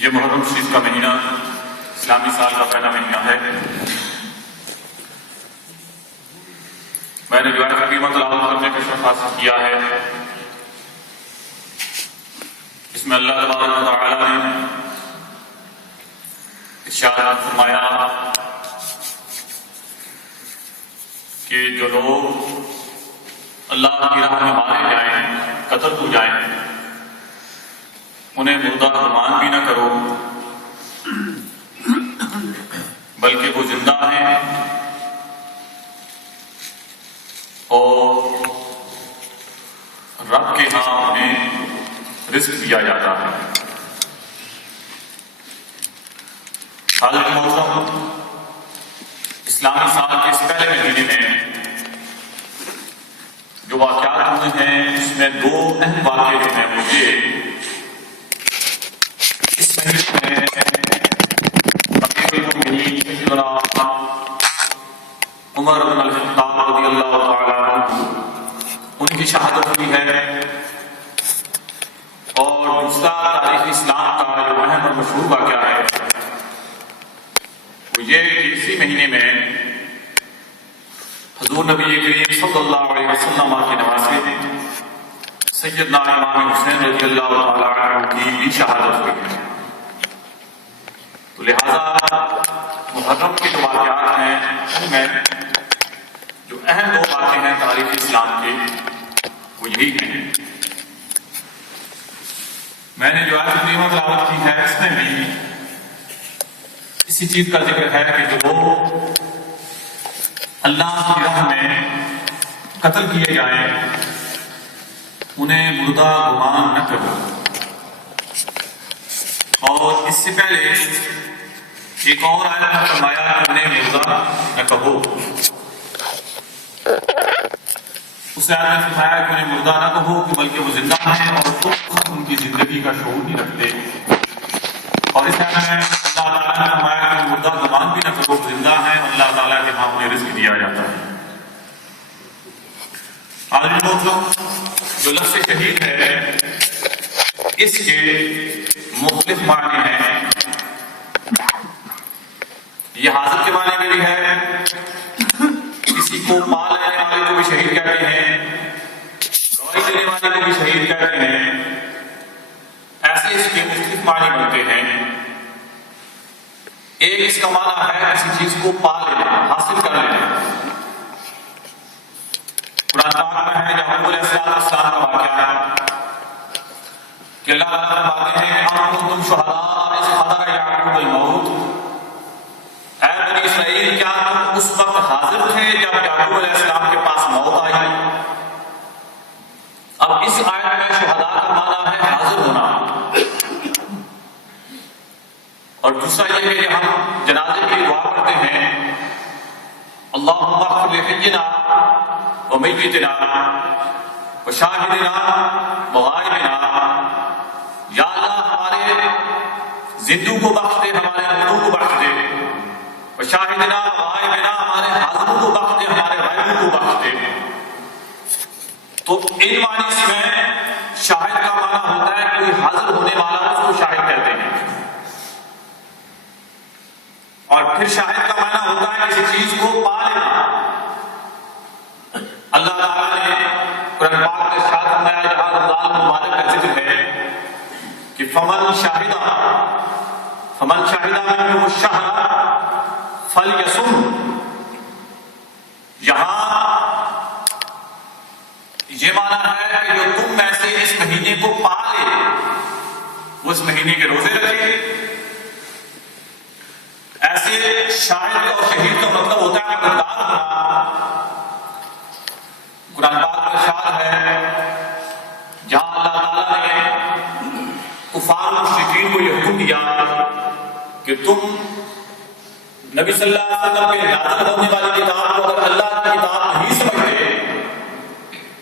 یہ محرم شریف کا مہینہ اسلامی سال کا پہلا مہینہ ہے۔ میں نے جو ہے قیمت تلاوت کرنے کا شرف حاصل کیا ہے، اس میں اللہ تبارک و تعالی نے ارشاد فرمایا کہ جو لوگ اللہ کی راہ میں مارے جائیں، قتل ہو جائیں، انہیں مردہ گمان بھی نہ کرو بلکہ وہ زندہ ہیں اور رب کے ہاں انہیں رزق دیا جاتا ہے۔ حضرت محترم، اسلامی سال کے اس پہلے مہینے میں جو واقعات ہوئے ہیں، اس میں دو اہم واقعے جو ہیں مجھے اس مہینے میں عمر بن الخطاب رضی اللہ تعالیٰ عنہ ان کی شہادت ہوئی ہے، اور دوسرا تاریخ اسلام کا جو اہم اور مشہور واقعہ ہے وہ یہ کہ اسی مہینے میں حضور نبی کریم صلی اللہ علیہ وسلم کے نواسے سیدنا امام حسین رضی اللہ تعالیٰ عنہ کی بھی شہادت ہوئی ہے۔ تو لہذا محرم کے جو واقعات ہیں ان میں جو اہم دو واقعے ہیں تاریخ اسلام کے وہ یہی ہیں۔ میں نے جو آج قیمت تلاوت کی ہے اس میں بھی اسی چیز کا ذکر ہے کہ جو لوگ اللہ کی راہ میں قتل کیے جائیں انہیں مردہ گمان نہ کرو، اور اس سے پہلے ایک اور آیت میں فرمایا کہ انہیں مردہ نہ کہو، اس آیت میں فرمایا کہ انہیں مردہ نہ کہو کہ بلکہ وہ زندہ ہیں اور خود ان کی زندگی کا شعور نہیں رکھتے، اور اس آیت میں اللہ تعالیٰ نے فرمایا کہ مردہ گمان بھی نہ کرو، زندہ ہیں، اللہ تعالیٰ کے ہاں انہیں رزق دیا جاتا ہے۔ آج جو لفظ شہید ہے اس کے مختلف معنی ہیں، یہ حاضر کے معنی میں بھی ہے، کسی کو پال لینے والے کو بھی شہید کہتے ہیں، گواہی دینے والے کو بھی شہید کہتے ہیں، ایسے اس کے مختلف معنی بنتے ہیں۔ ایک اس کا معنی ہے کسی چیز کو پا لینا، حاصل کر لینا۔ قرآن پاک میں ہے یعقوب علیہ السلام کا واقعہ کہ اللہ تعالیٰ فرماتے ہیں ام کنتم شہداء اذ حضر یعقوب الموت، اے بنی اسرائیل کیا تم اس وقت حاضر تھے جب یعقوب علیہ السلام کے پاس موت آئی؟ اب اس آیت میں شہداء کا معنی ہے حاضر ہونا، اور دوسرا یہ ہے کہ ہم جنازے کی دعا پڑھتے ہیں اللہم اغفر لحینا ومیتنا وشاہدنا وغائبنا، یا اللہ ہمارے زندوں کو بخش دے، ہمارے مردوں کو بخش دے، وشاہدنا وغائبنا ہمارے حاضروں کو بخش دے، ہمارے غائبوں کو بخش دے۔ تو ان معنی میں شاہد کا معنی ہوتا ہے کوئی حاضر ہونے والا، اس کو شاہد کہتے ہیں، اور پھر شاہد کا معنی ہوتا ہے کسی چیز کو پا لینا۔ اللہ تعالیٰ نے قرآن پاک میں ارشاد فرمایا، جہاں رمضان مبارک کا ذکر ہے کہ فمن شاہدہ منکم الشہر فلیصم، یہاں یہ معنی ہے کہ جو تم میں سے اس مہینے کو پا لے وہ اس مہینے کے روزے رکھے۔ ایسے شاہد اور شہید کا مطلب ہوتا ہے مددگار ہونا۔ قرآن پاک میں ارشاد ہے جہاں اللہ تعالیٰ نے کفار و مشرکین کو یہ حکم دیا کہ تم نبی صلی اللہ علیہ وسلم کے نازل ہونے والی کتاب کو اگر اللہ کی کتاب نہیں سمجھتے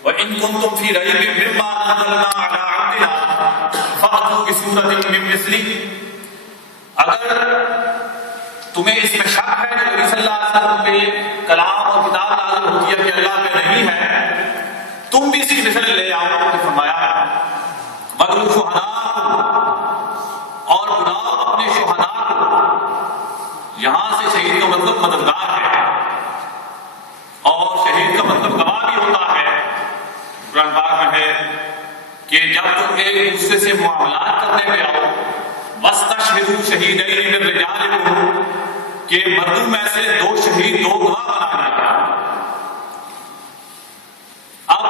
وَإِن كُنتُمْ فِي رَيْبٍ مِّمَّا نَزَّلْنَا عَلَىٰ عَبْدِنَا فَأْتُوا بِسُورَةٍ مِّن مِّثْلِهِ، اگر تمہیں اس میں شک ہے کہ نبی صلی اللہ علیہ وسلم پہ کلام اور کتاب نازل ہوتی ہے کہ اللہ پہ نہیں ہے، تم بھی اس کی مثل لے آؤ۔ فرمایا وَادْعُوا شُهَدَاءَكُمْ، اور گناہ مطلب مددگار ہے، اور شہید کا مطلب گواہ بھی ہوتا ہے۔ قرآن پاک میں ہے کہ جب تم ایک دوسرے سے معاملات کرنے پہ آؤ، وَاسْتَشْهِدُوا شَهِيدَيْنِ مِن رِجَالِكُمْ، کہ مردوں میں سے 2 شہید 2 گواہ بنا لیا۔ اب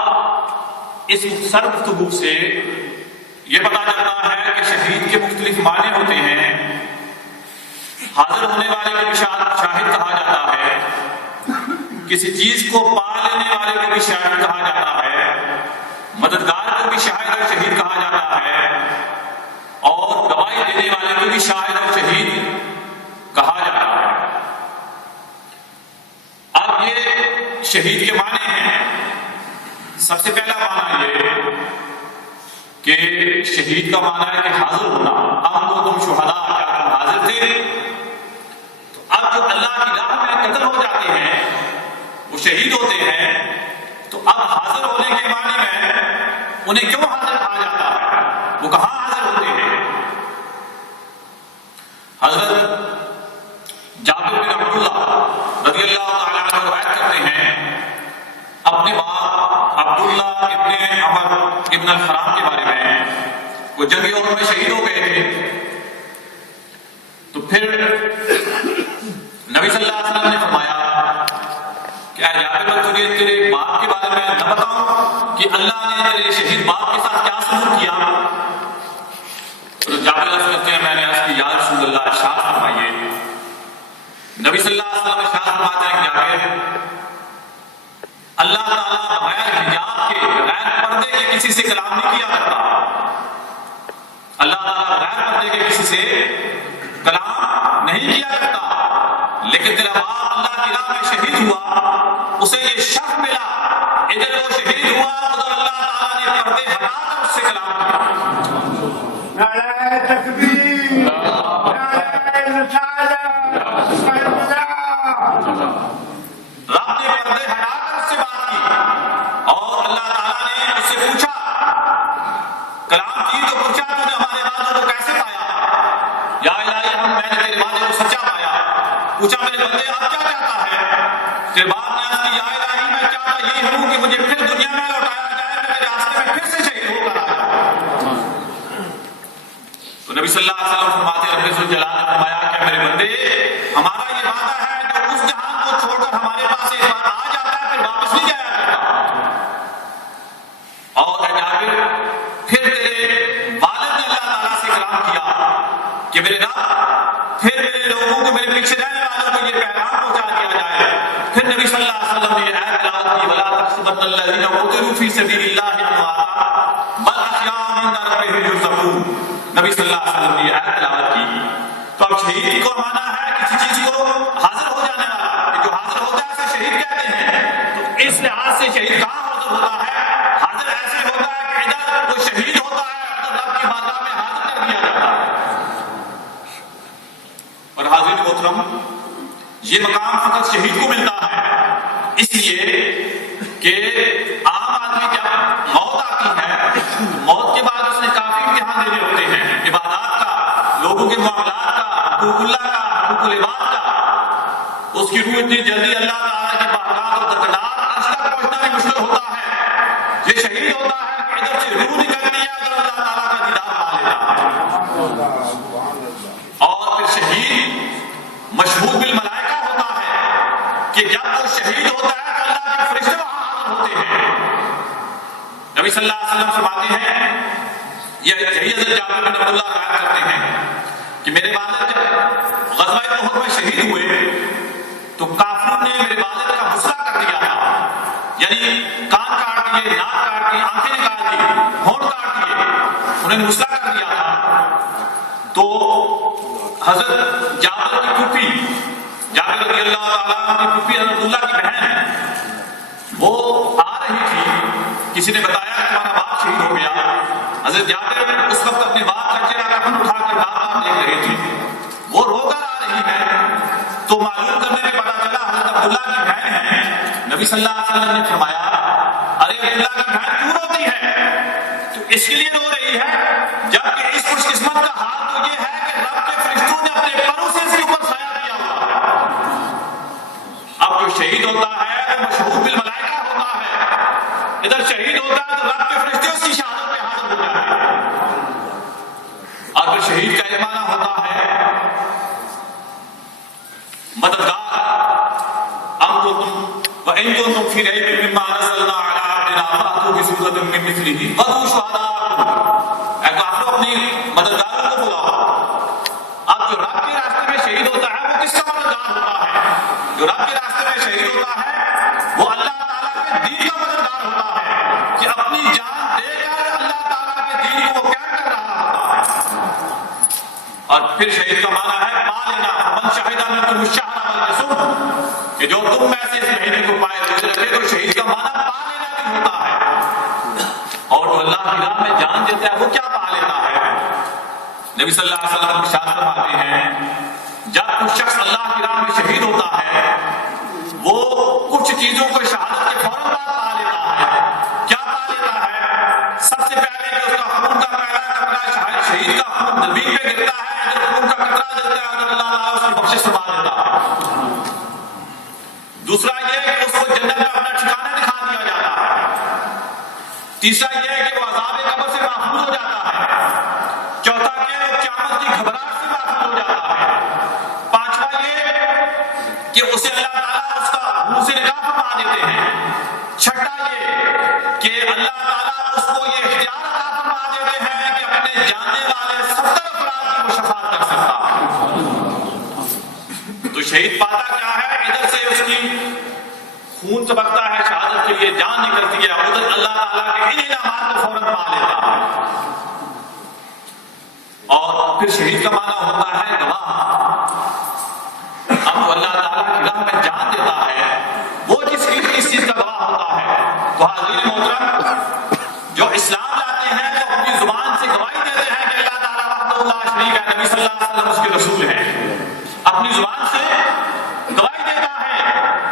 اس مختصر گفتگو سے یہ پتا چلتا ہے کہ شہید کے مختلف معنی ہوتے ہیں۔ حاضر ہونے والے کو بھی شاہد کہا جاتا ہے، کسی چیز کو پا لینے والے کو بھی شاہد کہا جاتا ہے، مددگار کو بھی شاہد اور شہید کہا جاتا ہے، اور گواہی دینے والے کو بھی شاہد اور شہید کہا جاتا ہے۔ اب یہ شہید کے معنی ہیں۔ سب سے پہلا معنی یہ کہ شہید کا معنی ہے کہ حاضر ہونا، ام کنتم شہداء، کیا تم حاضر تھے؟ تو اب جو اللہ کی راہ میں قتل ہو جاتے ہیں وہ شہید ہوتے ہیں، تو اب حاضر ہونے کے معنی میں انہیں کیوں حاضر کہا جاتا ہے؟ وہ کہاں حاضر ہوتے ہیں؟ حضرت جابر بن عبداللہ رضی اللہ تعالیٰ عنہ روایت کرتے ہیں اپنے باپ عبداللہ ابن عمر ابن الحرام کے بارے میں، وہ جنگ احد میں شہید ہو گئے تھے۔ تو پھر نبی صلی اللہ علیہ وسلم نے فرمایا کہ اے جابر، تجھے تیرے باپ کے بارے میں نہ بتاؤں کہ اللہ نے تیرے شہید باپ کے ساتھ کیا سلوک کیا؟ تو جابر کہتے ہیں میں نے عرض کی یا رسول اللہ ارشاد فرمائیے۔ نبی صلی اللہ علیہ وسلم ارشاد فرماتے ہیں کہ جابر، اللہ تعالیٰ بغیر حجاب کے، بغیر پردے کے کسی سے کلام نہیں کیا کرتا۔ اللہ تعالیٰ بغیر پردے کے کسی سے کلام نہیں کیا کرتا، لیکن تیرا باپ اللہ کی راہ میں شہید ہوا، اسے یہ شرف ملا، ادھر وہ شہید ہوا، ادھر اللہ تعالیٰ نے پردے ہٹا کر اس سے کلام کیا۔ نعرہ تکبیر، نعرہ رسالت، رب نے پردے ہٹا کر اس سے بات کی، اور اللہ تعالیٰ نے اس سے پوچھا، کلام کی تو پوچھا تو نے ہمارے وعدوں کو کیسے پایا؟ یا الہی، میں نے تیرے وعدے کو سچا پایا۔ پوچھا میرے بندے اب کیا چاہتا ہے؟ تیرے باپ نے عرض کی یا الہی، میں چاہتا یہی ہوں کہ مجھے پھر دنیا میں لوٹایا جائے، میں تیرے راستے میں پھر سے شہید ہو کر آیا۔ تو نبی صلی اللہ علیہ وسلم فرماتے رب ذوالجلال نے فرمایا کہ میرے بندے، ہمارا یہ وعدہ ہے جو اس جہان کو چھوڑ کر ہمارے پاس ایک بار آ جاتا ہے پھر واپس نہیں جایا کرتا۔ اور اے جابر، پھر تیرے والد نے اللہ تعالیٰ سے کلام کیا کہ میرے رب، پھر میرے لوگوں کو، میرے پیچھے رہنے والوں کو یہ پیغام پہنچا دیا جائے۔ پھر نبی صلی اللہ علیہ وسلم نے یہ آیت تلاوت کی، وَلَا تَحْسَبَنَّ الَّذِينَ قُتِلُوا فِي سَبِيلِ اللَّهِ أَمْوَاتًا بَلْ أَحْيَاءٌ عِندَ رَبِّهِمْ يُرْزَقُونَ۔ نبی صلی اللہ علیہ وسلم نے یہ آیت تلاوت کی۔ تو اب شہید کو مانا ہے کسی چیز کو حاضر ہو جانے والا، کہ جو حاضر ہوتا ہے اسے شہید کہتے ہیں۔ تو اس لحاظ سے شہید کہاں حاضر ہوتا ہے؟ حاضر ایسے ہوتا ہے کہ ادھر وہ شہید ہوتا ہے، ادھر رب کی بارگاہ میں حاضر کر دیا جاتا ہے۔ اور حاضرین محترم، یہ مقام فقط شہید کو ملتا ہے، اس لیے کہ عام آدمی جب موت آتی ہے تو موت کے بعد اس نے کافی امتحان دینے ہوتے ہیں، عبادات کا، لوگوں کے معاملات کا، حقوق اللہ کا، حقوق العباد کا۔ اس کی روح اتنی جلدی اللہ تعالیٰ کے باغات اور درگاہ عرش تک پہنچنا بھی مشکل ہوتا ہے۔ یہ شہید ہوتا ہے کہ ادھر سے روح نکلتی ہے، اگر اللہ تعالیٰ کا دیدار پا لیتا ہے۔ اور پھر شہید مشہود بالملائکہ ہوتا ہے کہ جب وہ شہید ہوتا ہے تو اللہ کے فرشتے وہاں حاضر ہوتے ہیں۔ نبی صلی اللہ علیہ وسلم فرماتے ہیں، یہ حضرت جابر بن عبداللہ روایت کرتے ہیں کہ میرے والد جب غزوہ احد میں شہید ہوئے تو کافروں نے میرے والد کا غسلہ کر دیا تھا، یعنی کان کاٹ دیے، ناک کاٹ دی، آنکھیں نکال دی، ہونٹ کاٹ دیے، انہوں نے غسلہ کر دیا تھا۔ تو حضرت جابر کی پھوپھی، جابر رضی اللہ تعالیٰ عنہ کی پھوپھی حضرت عبداللہ کی بہن، وہ آ رہی تھی، کسی نے بتایا کہ تمہارا باپ شہید ہو گیا۔ حضرت جابر اس وقت اپنے باپ کا چہرہ کفن اٹھا کر باپ دیکھ رہے تھے، وہ رو کر آ رہی ہے، تو معلوم کرنے میں پتا چلا حضرت عبداللہ کی بہن ہے۔ نبی صلی اللہ علیہ وسلم نے فرمایا، ارے عبداللہ کی بہن کیوں روتی ہے؟ تو اس کے لیے رو رہی ہے جبکہ اس خوش قسمت کا حال تو یہ ہے کہ رب کے فرشتوں نے اپنے پروں سے اس کے اوپر سایہ دیا ہوا ہے۔ شہید کا ایک معنی ہوتا ہے مددگار، وَإِن كُنتُمْ فِي رَيْبٍ مِّمَّا نَزَّلْنَا عَلَىٰ عَبْدِنَا فَأْتُوا بِسُورَةٍ مِّن مِّثْلِهِ وَادْعُوا شُهَدَاءَكُمْ۔ اے کافرو، اپنی مددگاروں کو بلاؤ۔ اب جو رب کے راستے میں شہید ہوتا ہے وہ کس کا مددگار ہوتا ہے؟ جو رب کے راستے میں شہید ہوتا ہے وہ اللہ تعالیٰ کے دین کا مددگار ہوتا ہے، کہ اپنی جان دے کر اللہ تعالیٰ کے دین کو وہ قائم کر رہا ہوتا ہے۔ اور پھر شہید کا معنی ہے پا لینا، من شہید منکم الشہر فلیصم، کہ جو تم میں سے اس مہینے کو پائے روزے رکھے، تو شہید کا معنی پا لینا بھی ہوتا ہے۔ اور جو اللہ کی راہ میں جان دیتا ہے وہ کیا پا لیتا ہے؟ نبی صلی اللہ علیہ وسلم ارشاد فرماتے ہیں جب کچھ شخص اللہ کی راہ میں شہید ہوتا ہے وہ کچھ چیزوں کو شہادت کے فوراً بعد پا لیتا ہے۔ کیا پا لیتا ہے؟ سب سے پہلے کہ اس کا خون کا پہلا قطرہ شہید کا خون زمین پہ گرتا ہے، اگر خون کا قطرہ گرتا ہے اگر اللہ تعالیٰ اس کی بخشش فرما دیتا ہے۔ دوسرا یہ کہ اس کو جنت میں اپنا ٹھکانہ دکھا دیا جاتا ہے۔ تیسرا یہ کہ وہ عذاب قبر سے محفوظ ہو جاتا ہے۔ چوتھا کہ وہ قیامت کی گھبراہٹ سے محفوظ ہو جاتا ہے۔ پانچواں یہ کہ اسے اللہ تعالیٰ اس کا منہ سے نکاح فرما دیتے ہیں۔ چھٹا یہ کہ اللہ تعالیٰ اس کو یہ اختیار عطا فرما دیتے ہیں کہ اپنے جاننے والے 70 افراد کی وہ شفاعت کر سکتا ہے۔ تو شہید پاتا کیا ہے؟ ادھر سے اس کی خون سبقتا ہے شہادت کے لیے، جان نکلتی ہے، ادھر اللہ تعالیٰ کے ان انعامات کو فوراً پا لیتا ہے۔ اور پھر شہید کا معنی ہوتا ہے گواہ۔ اب وہ اللہ تعالیٰ کی راہ میں جان دیتا ہے وہ کس چیز کا گواہ ہوتا ہے؟ تو حاضرین محترم، جو اسلام لاتے ہیں وہ اپنی زبان سے گواہی دیتے ہیں کہ اللہ تعالیٰ وحدہ لا شریک ہے، نبی صلی اللہ علیہ وسلم اس کے رسول ہیں، اپنی زبان سے گواہی دیتا ہے،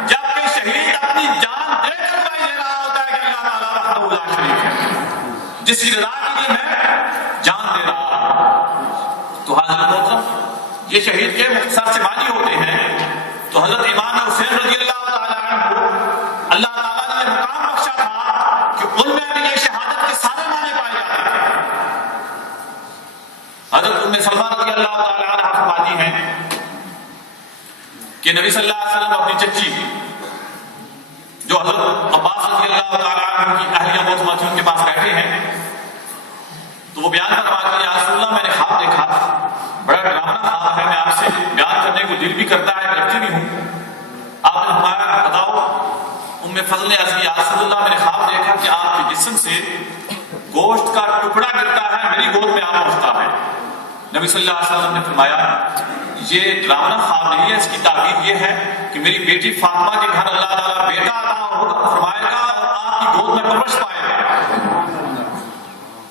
جبکہ شہید اپنی جان دے کر گواہی دے رہا ہوتا ہے کہ اللہ تعالیٰ وحدہ لا شریک ہے، جس کی رضا کے لیے میں جان دے رہا ہوں۔ تو حضرت محترم، یہ شہید کے مختصر سے معنی ہوتے ہیں۔ تو حضرت امام حسین رضی اللہ تعالیٰ عنہ کو اللہ تعالیٰ نے مقام بخشا تھا کہ ان میں بھی یہ شہادت کے سارے معنی پائے جاتے ہیں۔ حضرت ام سلمہ رضی اللہ تعالیٰ عنہ فرماتی ہیں کہ نبی صلی اللہ علیہ وسلم اپنی چچی جو حضرت عباس رضی اللہ تعالیٰ عنہ کی اہلیہ محترمہ تھی ان کے پاس بیٹھے ہیں، تو وہ بیان فرماتی ہیں یا رسول اللہ میں نے خواب دیکھا، بڑا ڈراؤنا خواب ہے، میں آپ سے بیان کرنے کو دل بھی کرتا ہے، ڈرتی بھی ہوں۔ آپ نے ہمارا بتاؤ۔ ام فضل نے عرض کی یا رسول اللہ میں نے خواب دیکھا کہ آپ کے جسم سے گوشت کا ٹکڑا گرتا ہے، میری گود میں آ پہنچتا ہے۔ نبی صلی اللہ علیہ وسلم نے فرمایا یہ ڈراؤنا خواب نہیں ہے، اس کی تعبیر یہ ہے کہ میری بیٹی فاطمہ کے گھر اللہ تعالیٰ بیٹا عطا فرمائے گا اور آپ کی گود میں پرورش پائے گا۔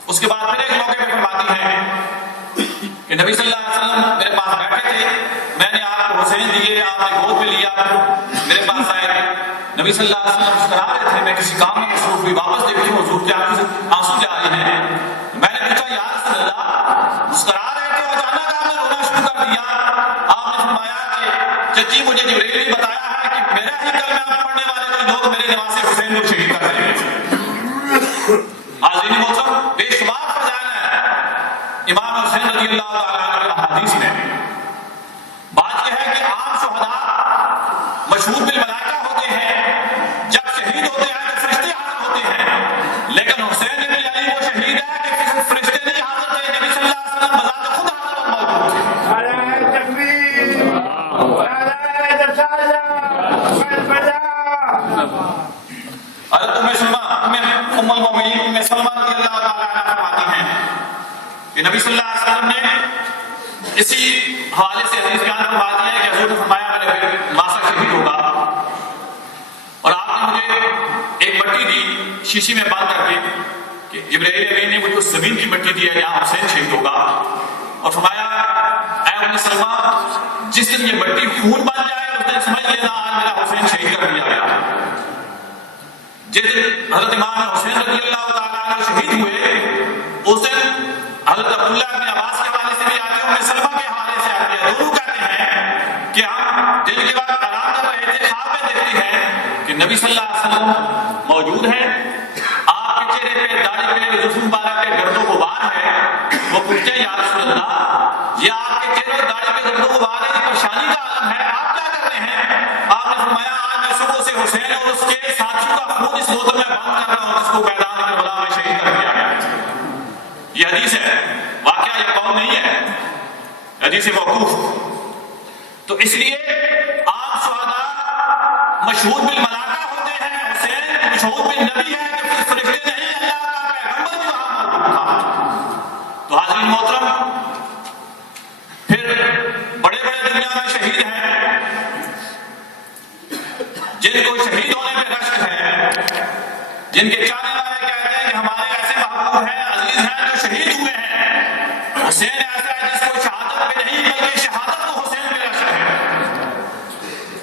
اس کے بعد پھر ایک موقع پہ فرماتی ہے کہ نبی صلی اللہ علیہ وسلم میرے پاس بیٹھے تھے، میں نے آپ کو حسین دیے، آپ نے گود میں لیا، میرے پاس آئے، نبی صلی اللہ علیہ وسلم مسکرا رہے تھے، میں کسی کام میں مصروف ہوئی، واپس دیکھی حضور کے آنسو جا رہے ہیں۔ میں نے پوچھا یا رسول اللہ مسکرا رہے تھے اور اچانک آپ نے رونا شروع کر دیا؟ آپ نے فرمایا کہ چچی مجھے جبریل نے بتایا ہے کہ میرا ہی کلمہ پڑھنے والے کوئی لوگ میرے نواسے حسین کو شہید کر دیں گے۔ حاضرین محترم، بے شمار فضائل ہیں امام حسین رضی اللہ تعالیٰ عنہ کے احادیث میں۔ بات یہ ہے کہ عام شہداء مشہور بالملائکہ ہوتے ہیں، جب شہید ہوتے ہیں تو فرشتے حاضر ہوتے ہیں، لیکن حسین بن علی وہ شہید ہے کہ فرشتے نہیں حاضر تھے، نبی صلی اللہ علیہ وسلم بذات خود حاضر اور موجود تھے۔ نعرہ تکبیر، نعرہ رسالہ، کربلا۔ حضرت ام المومنین ام سلمہ رضی اللہ تعالیٰ عنہ فرماتی ہیں کہ نبی صلی اللہ علیہ وسلم نے اسی حوالے سے حدیث بیان فرماتی ہے کہ حضور نے فرمایا میں نے ماسا شہید ہوگا، اور آپ نے مجھے ایک مٹی دی شیشی میں بند کر کے کہ جبرائیل امین نے مجھے اس زمین کی مٹی دی ہے یہاں حسین شہید ہوگا، اور فرمایا اے ام سلمہ جس دن یہ مٹی خون بن جائے اس دن سمجھ لینا آج میرا حسین شہید کر دیا گیا۔ جس دن حضرت امام حسین رضی اللہ تعالیٰ عنہ شہید ہوئے اس دن حضرت عبداللہ بن عباس کے حوالے سے بھی آتے ہیں، ام سلمہ کے حوالے سے آتے ہیں، دونوں کہتے ہیں کہ ہم دن کے وقت آرام کر رہے تھے، خواب میں دیکھتے ہیں کہ نبی صلی اللہ علیہ وسلم موجود ہیں، آپ کے چہرے پہ داڑھی پہ زلف مبارک پہ گرد و غبار ہے، وہ وہ پوچھتے ہیں یا رسول اللہ یہ آپ کے چہرے اور داڑھی پہ گردوں غبار ہے، یہ پریشانی کا عالم ہے، آپ کیا کرتے ہیں؟ آپ نے فرمایا آج میں صبح سے حسین اور اس کے ساتھیوں کا خون اس بوتل میں بند کر رہا ہوں جس کو میدان کربلا میں شہید کر دیا گیا۔ یہ حدیث ہے، واقعہ یہ قول نہیں ہے، حدیث موقوف۔ تو اس لیے عام شہداء مشہود بالملائکہ ہوتے ہیں، حسین مشہود بالنبی ہے کہ صرف فرشتے نہیں، اللہ کا پیغمبر بھی وہاں موجود تھا۔ تو حاضرین محترم، پھر بڑے بڑے دنیا میں شہید ہیں جن کو شہید ہونے پہ رشک ہے، جن کے چاہنے والے کہتے ہیں کہ ہمارے ایسے محبوب ہیں، عزیز ہیں جو شہید ہوئے ہیں۔ حسین ایسا ہے جس کو شہادت پہ نہیں بلکہ شہادت کو حسین پہ رشک ہے،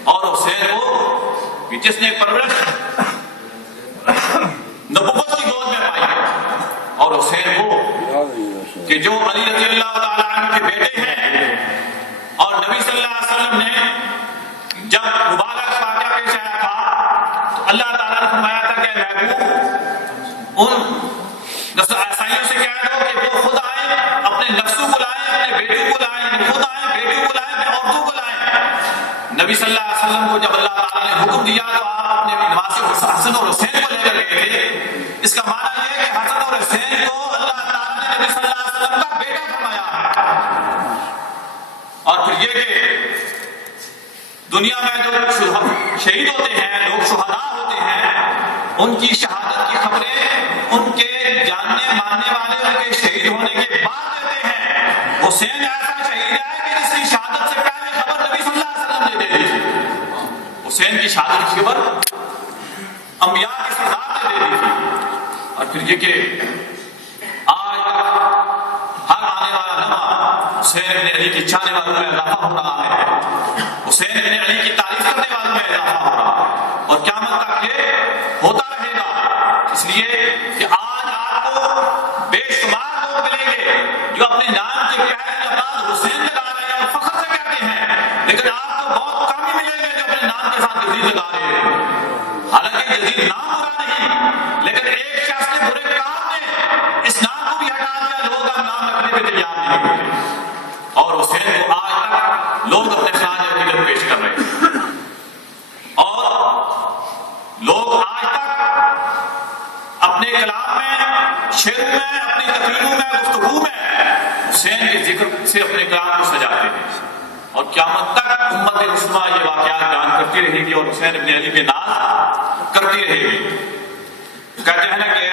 اور حسین کو جس نے پرورش نبوت کی گود میں پائی ہے، اور حسین کو کہ جو علی رضی اللہ تعالیٰ عنہ کے بیٹے ہیں، اور نبی صلی اللہ علیہ وسلم نے جب مبارک واقعہ پیش آیا تھا تو اللہ تعالیٰ نے فرمایا تھا کہ محبوب ان عیسائیوں سے کہہ دو کہ وہ خود آئے، اپنے نفسوں کو لائیں، اپنے بیٹوں کو لائیں، خود آئیں، بیٹوں کو لائیں، عورتوں کو لائیں۔ نبی صلی اللہ علیہ وسلم کو جب اللہ تعالیٰ نے حکم دیا تو آپ اپنے نواسے حسن اور حسین کو لے کر گئے تھے۔ اس کا معنی یہ ہے کہ حسن اور حسین کو اللہ تعالیٰ نے نبی صلی اللہ علیہ وسلم کا بیٹا فرمایا ہے۔ اور پھر یہ کہ دنیا میں جو شہید ہوتے ہیں، لوگ شہداء ہوتے ہیں، ان کی شہادت کی خبریں ان کے جاننے ماننے والے ان کے شہید ہونے کے بعد دیتے ہیں۔ حسین ایسا شہید ہے کہ جس کی شہادت سے پہلے خبر نبی صلی اللہ علیہ وسلم نے دے دی۔ حسین کی شہادت کی خبر انبیاء کی سردار نے دے دی تھی۔ اور پھر یہ کہ آج تک ہر آنے والا لمحہ حسین ابن علی کی چاہنے والوں میں اضافہ ہو رہا ہے، حسین ابن علی کی تعریف کرنے والوں میں اضافہ ہو رہا ہے، اور قیامت تک یہ ہوتا رہے گا۔ اس لیے کہ آج آپ کو بے شمار لوگ ملیں گے جو اپنے نام کے پہلے لفظ حسین لگا رہے ہیں اور فخر سے کہتے ہیں، لیکن آپ کو بہت کم ہی ملیں گے جو اپنے نام کے ساتھ یزید لگا رہے ہیں۔ حالانکہ یزید نام برا نہیں، لیکن ایک شخص کے برے کام نے اس نام کو بھی ہٹا دیا، لوگ اب نام رکھنے پہ تیار نہیں ہوئے، اور حسین کو آج تک لوگ اپنے خراج عقیدت پیش کر رہے ہیں، اور لوگ آج تک اپنے کلام میں، شعروں میں، اپنی تقریروں میں، گفتگو میں حسین کے ذکر سے اپنے کلام کو سجاتے ہیں، اور قیامت تک امت مسلمہ یہ واقعات بیان کرتی رہے گی اور حسین ابن علی کے ناز کرتی رہے گی۔ کہتے ہیں کہ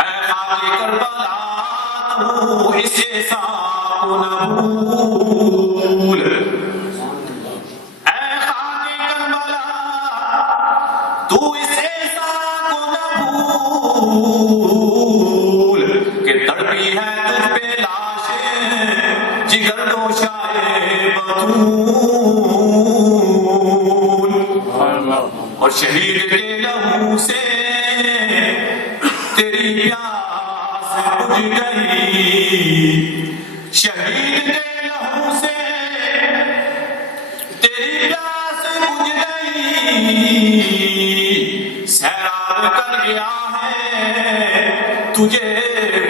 اے خاک کربلا تو اسے ساکھ نہ بھول، اے خاک کربلا تو اسے ساکھ نہ بھول، کہ تڑپی ہے تجھ پہ لاشیں جگر دوشائے بطول، اور شہید کے لہو سے تیری پیاس بجھ گئی، شہید کے لہو سے تیری پیاس بجھ گئی، سیراب کر گیا ہے تجھے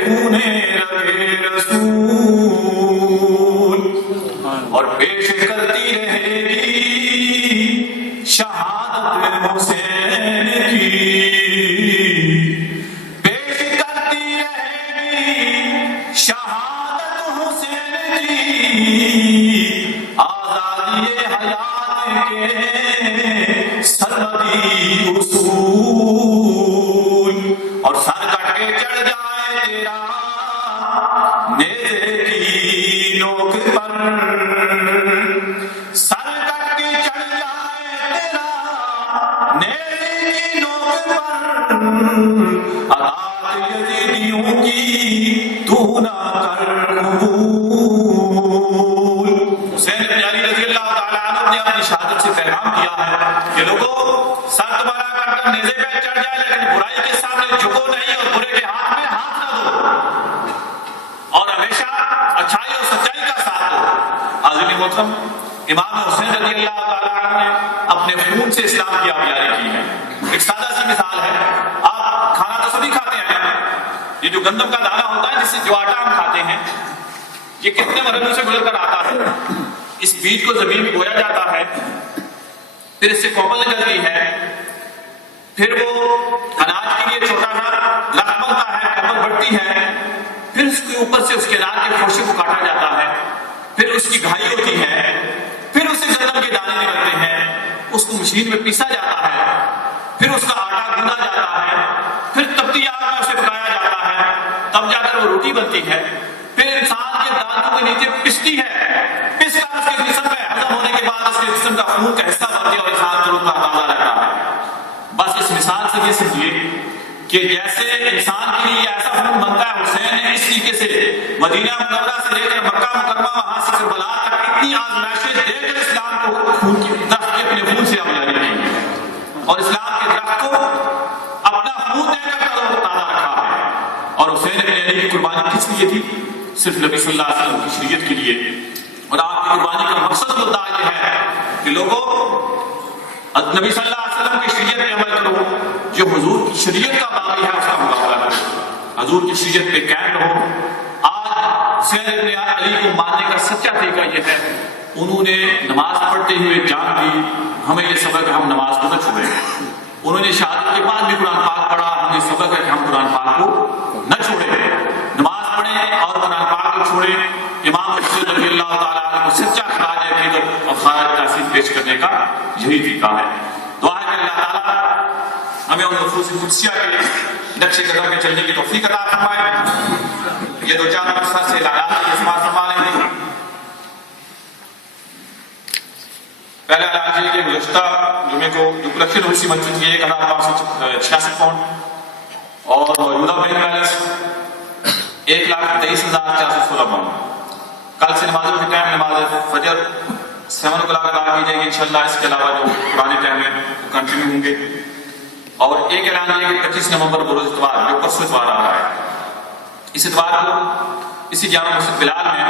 خونے رگے رسول، اور پیش کرتی رہے گی شہادت حسین کی، پیش کرتی رہے گی شہادت حسین کی، آزادی حیات کے سرمدی اصول، اور سر کٹ کے چڑھ جائے تیرا نیزے کی نوک پر، سر کٹ کے چڑھ جائے تیرا نیزے کی نوک پر، عطا یزیدیوں کی تو نہ کر قبول۔ حسین بن علی رضی اللہ تعالیٰ عنہ نے اپنی شہادت سے پیغام دیا ہے کہ لوگوں سر تمہارا کٹ کر نیزے پہ چڑھ جائے لیکن برائی کے سامنے جھکو نہیں اور برے کے ہاتھ میں ہاتھ نہ دو، اور ہمیشہ اچھائی اور سچائی کا ساتھ دو۔ حاضرین محترم، امام حسین رضی اللہ تعالیٰ عنہ نے اپنے خون سے اسلام کی آبیاری کی ہے۔ ایک سادہ سی مثال ہے، آپ کھانا تو سبھی کھاتے ہیں، یہ جو گندم کا دانہ ہوتا ہوتا ہے، جس سے جو آٹا ہم کھاتے ہیں یہ کتنے مرحلوں سے گزر کر آتا ہے۔ اس بیج کو زمین میں بویا جاتا ہے، پھر اس سے کوپل نکلتی ہے، پھر وہ اناج کے لیے چھوٹا سا درخت بنتا ہے، کوپل بڑھتی ہے، پھر اس کے اوپر سے اس کے نال کے خوشے کو کاٹا جاتا ہے، پھر اس کی گھائی ہوتی ہے، پھر اس سے گندم کے دانے نکلتے ہیں، اس کو مشین میں پیسا جاتا ہے، پھر اس کا آٹا گونا جاتا ہے، پھر تپتی آگ میں اسے پکایا جاتا ہے، تب جا کر وہ روٹی بنتی ہے، پھر انسان کے دانتوں کے نیچے پستی ہے، پس کر اس کے جسم میں ہضم ہونے کے بعد اس کے جسم کا خون کا حصہ بنتی ہے اور انسان تر و تازہ رہتا ہے۔ بس اس مثال سے یہ سمجھیے کہ جیسے انسان کے لیے ایسا خون بنتا ہے، حسین نے اس طریقے سے مدینہ منورہ سے لے کر مکہ مکرمہ وہاں سے کربلا تک اتنی آزمائشیں دے کر اسلام کو خون کی درخت کے اپنے خون سے آمدنی کی اور اسلام کے درخت کو اپنا خون دے کر تازہ رکھا ہے۔ اور حسین ابن علی کی قربانی کس لیے تھی؟ صرف نبی صلی اللہ علیہ وسلم کی شریعت کے لیے، اور آپ کی قربانی کا مقصد مدعا یہ ہے کہ لوگوں نبی صلی اللہ علیہ وسلم کی شریعت پہ عمل کرو، جو حضور کی شریعت کا باقی ہے اس کا مقابلہ کرو، حضور کی شریعت پہ قائم رہو۔ آج حسین ابن علی کو ماننے کا سچا طریقہ یہ ہے، انہوں نے نماز پڑھتے ہوئے جان دی، ہمیں یہ سبق ہے ہم نماز کو نہ چھوڑیں۔ انہوں نے شہادت کے بعد بھی قرآن پاک پڑھا، ہمیں یہ سبق ہے کہ ہم قرآن پاک کو نہ چھوڑیں، نماز پڑھیں اور قرآن پاک کو چھوڑیں۔ امام حسین رضی اللہ تعالیٰ عنہ کو سچا خراج عقیدت اور خراج تحسین پیش کرنے کا یہی طریقہ ہے۔ دعا ہے کہ اللہ تعالیٰ ہمیں ان نفوس قدسیہ کے نقش قدم کے چلنے کی توفیق عطا فرمائے۔ یہ دو چار مقصد سے اعلانات کی سماعت فرما لیں گے۔ پہلا اعلان یہ کہ گزشتہ جمعے کو جو کلیکشن ہوئی مسجد کی 1586 پاؤنڈ اور موجودہ بینک بیلنس 1,23,416 پاؤنڈ۔ کل سے نماز کے ٹائم نماز فجر 7 o'clock ادا کی جائے گی انشاءاللہ، اس کے علاوہ جو پرانے ٹائم میں کنٹینیو ہوں گے۔ اور ایک اعلان یہ کہ 25 نومبر بروز اتوار جو پرسوں اتوار آ رہا ہے، اس اتوار کو اسی جامع مسجد بلال میں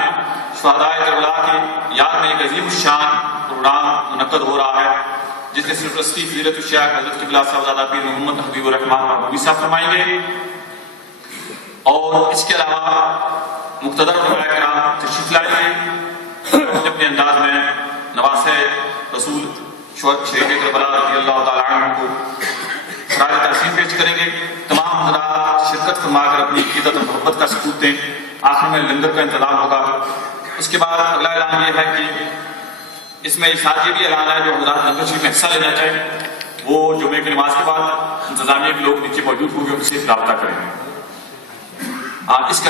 شہدائے کربلا کی یاد میں ایک عظیم الشان پروگرام منعقد ہو رہا ہے، جس کے سرپرستی فضیلت الشیخ حضرت قبلہ صاحبزادہ پیر محمد حبیب الرحمن مولوی صاحب فرمائیں گے، اور اس کے علاوہ مقتدر علماء کرام تشریف لائیں گے، اپنے انداز میں نواسے رسول شہید کربلا رضی اللہ تعالیٰ عنہ کو خراج تحسین پیش کریں گے۔ تمام حضرات شرکت فرما کر اپنی عقیدت اور محبت کا ثبوت دیں۔ آخر میں لنگر کا انتظام ہوگا۔ اس کے بعد اگلا اعلان یہ ہے کہ اس میں ساتھ یہ بھی اعلان ہے جو حضرات لنگر شریف میں حصہ لینا چاہیں وہ جمعے کی نماز کے بعد انتظامیہ کے لوگ نیچے موجود ہوں گے، ان سے رابطہ کریں۔ اس کا